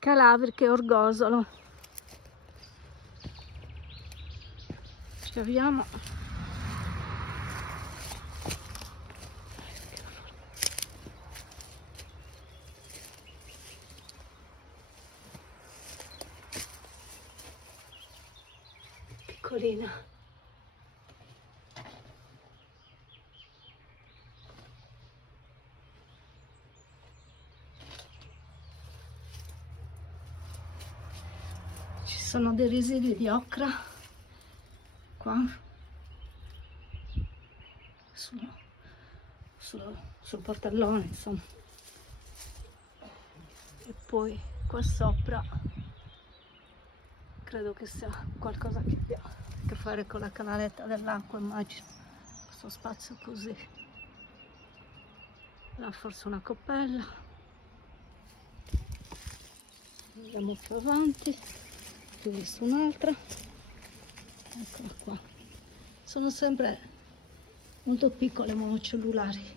Calabriche e orgosolo. Ci abbiamo piccolina. Ci sono dei residui di ocra qua sul portellone, insomma. E poi qua sopra credo che sia qualcosa che abbia a che fare con la canaletta dell'acqua, immagino. Questo spazio così. Là forse una coppella. Andiamo più avanti. Qui ho visto un'altra. Eccola qua. Sono sempre molto piccole, monocellulari.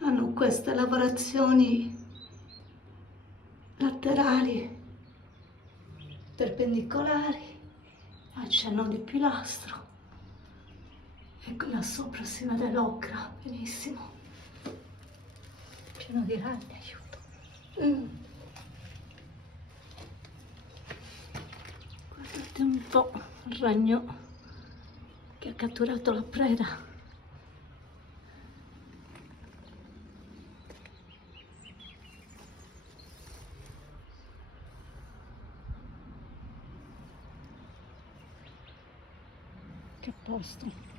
Hanno queste lavorazioni laterali perpendicolari, accenno di pilastro, e qui là sopra si vede l'ocra benissimo, pieno di ragni, aiuto. Guardate un po' il ragno che ha catturato la preda. Che posto.